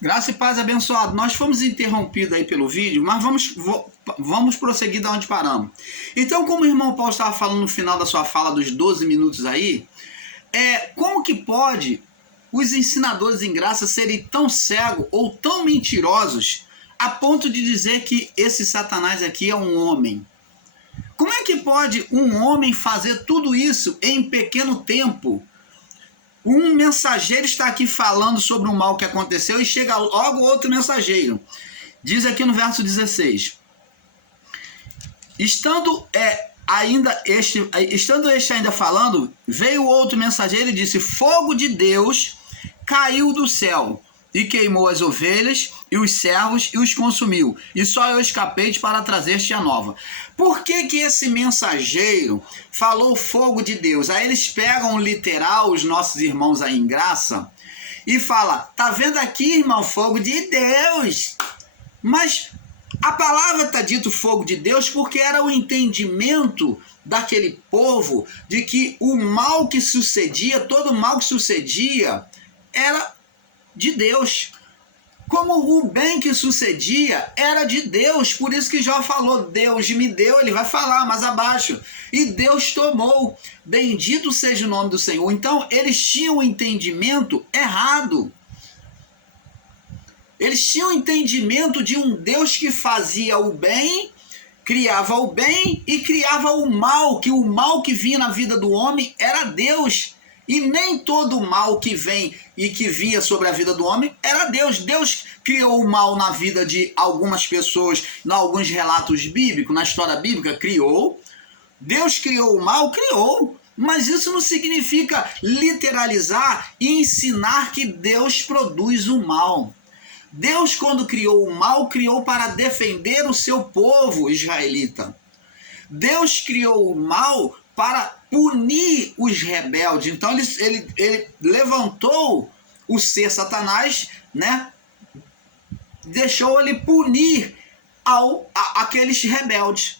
Graça e paz, abençoado. Nós fomos interrompidos aí pelo vídeo, mas vamos prosseguir da onde paramos. Então, como o irmão Paulo estava falando no final da sua fala dos 12 minutos aí, como que pode os ensinadores em graça serem tão cegos ou tão mentirosos a ponto de dizer que esse Satanás aqui é um homem? Como é que pode um homem fazer tudo isso em pequeno tempo? Um mensageiro está aqui falando sobre o mal que aconteceu e chega logo outro mensageiro. Diz aqui no verso 16. Estando este ainda falando, veio outro mensageiro e disse: fogo de Deus caiu do céu e queimou as ovelhas e os servos e os consumiu. E só eu escapei para trazer-te a nova. Por que esse mensageiro falou fogo de Deus? Aí eles pegam literal, os nossos irmãos aí em graça, e fala: tá vendo aqui, irmão, fogo de Deus? Mas a palavra está dito fogo de Deus porque era o entendimento daquele povo de que o mal que sucedia, todo mal que sucedia, era de Deus. Como o bem que sucedia era de Deus, por isso que Jó falou: Deus me deu, ele vai falar mais abaixo, e Deus tomou, bendito seja o nome do Senhor. Então eles tinham um entendimento errado. Eles tinham um entendimento de um Deus que fazia o bem, criava o bem e criava o mal, que o mal que vinha na vida do homem era Deus. E nem todo o mal que vem e que vinha sobre a vida do homem era Deus. Deus criou o mal na vida de algumas pessoas, em alguns relatos bíblicos, na história bíblica, criou. Deus criou o mal, criou. Mas isso não significa literalizar e ensinar que Deus produz o mal. Deus, quando criou o mal, criou para defender o seu povo israelita. Deus criou o mal para punir os rebeldes. Então ele levantou o ser Satanás, né? Deixou ele punir aqueles rebeldes.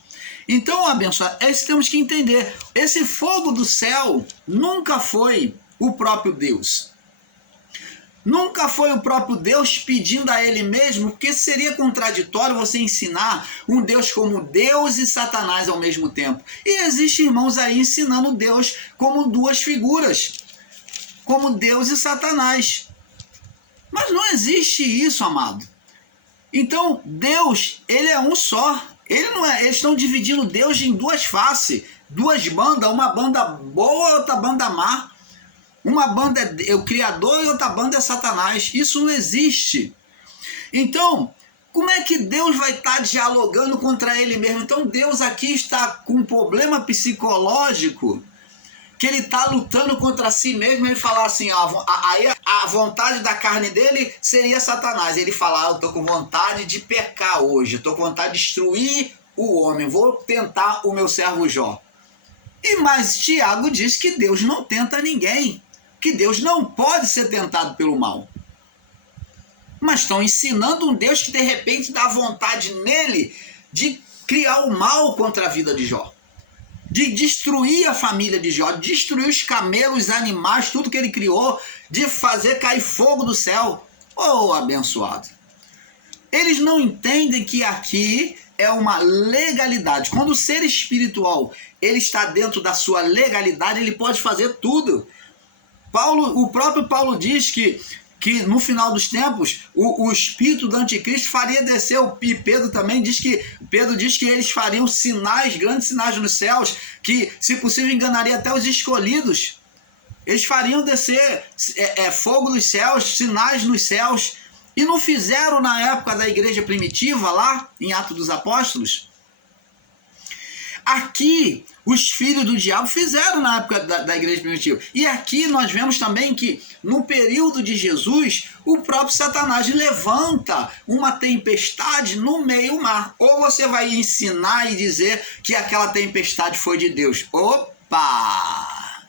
Então, abençoado, temos que entender: esse fogo do céu nunca foi o próprio Deus. Nunca foi o próprio Deus pedindo a ele mesmo, porque seria contraditório você ensinar um Deus como Deus e Satanás ao mesmo tempo. E existem irmãos aí ensinando Deus como duas figuras, como Deus e Satanás. Mas não existe isso, amado. Então, Deus, ele é um só. Eles estão dividindo Deus em duas faces, duas bandas, uma banda boa e outra banda má. Uma banda é o Criador e outra banda é Satanás. Isso não existe. Então, como é que Deus vai estar dialogando contra ele mesmo? Então, Deus aqui está com um problema psicológico, que ele está lutando contra si mesmo. Ele fala assim, aí a vontade da carne dele seria Satanás. Ele fala: eu estou com vontade de pecar hoje, eu estou com vontade de destruir o homem, vou tentar o meu servo Jó. Mas Tiago diz que Deus não tenta ninguém, que Deus não pode ser tentado pelo mal. Mas estão ensinando um Deus que de repente dá vontade nele de criar o mal contra a vida de Jó, de destruir a família de Jó, de destruir os camelos, os animais, tudo que ele criou, de fazer cair fogo do céu. Oh, abençoado! Eles não entendem que aqui é uma legalidade. Quando o ser espiritual ele está dentro da sua legalidade, ele pode fazer tudo. O próprio Paulo diz que no final dos tempos o espírito do anticristo faria descer, e Pedro diz que eles fariam sinais, grandes sinais nos céus, que se possível enganaria até os escolhidos. Eles fariam descer fogo dos céus, sinais nos céus, e não fizeram na época da igreja primitiva, lá em Atos dos Apóstolos. Aqui, os filhos do diabo fizeram na época da igreja primitiva. E aqui nós vemos também que, no período de Jesus, o próprio Satanás levanta uma tempestade no meio-mar. Ou você vai ensinar e dizer que aquela tempestade foi de Deus. Opa!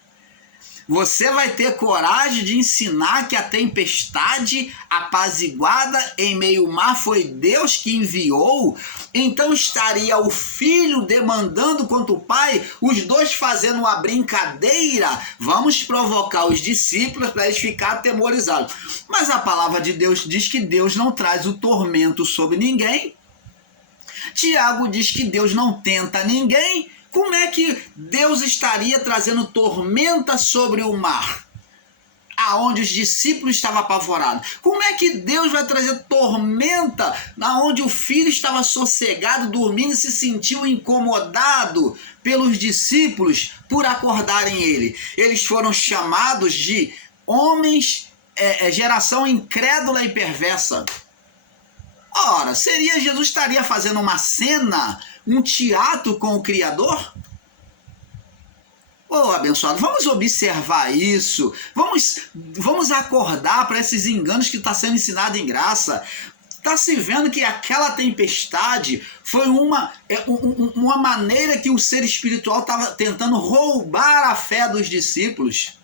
Você vai ter coragem de ensinar que a tempestade apaziguada em meio ao mar foi Deus que enviou? Então estaria o filho demandando contra o pai, os dois fazendo uma brincadeira? Vamos provocar os discípulos para eles ficarem atemorizados. Mas a palavra de Deus diz que Deus não traz o tormento sobre ninguém. Tiago diz que Deus não tenta ninguém. Como é que Deus estaria trazendo tormenta sobre o mar, aonde os discípulos estavam apavorados? Como é que Deus vai trazer tormenta aonde o filho estava sossegado, dormindo e se sentiu incomodado pelos discípulos por acordarem ele? Eles foram chamados de homens, geração incrédula e perversa. Ora, Jesus estaria fazendo uma cena, um teatro com o Criador? Ô, abençoado, vamos observar isso, vamos acordar para esses enganos que está sendo ensinado em graça. Está se vendo que aquela tempestade foi uma maneira que o ser espiritual estava tentando roubar a fé dos discípulos.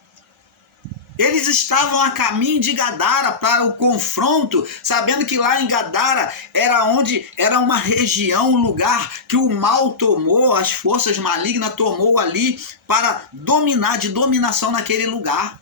Eles estavam a caminho de Gadara para o confronto, sabendo que lá em Gadara era uma região, um lugar que o mal tomou, as forças malignas tomou ali para dominar, de dominação naquele lugar.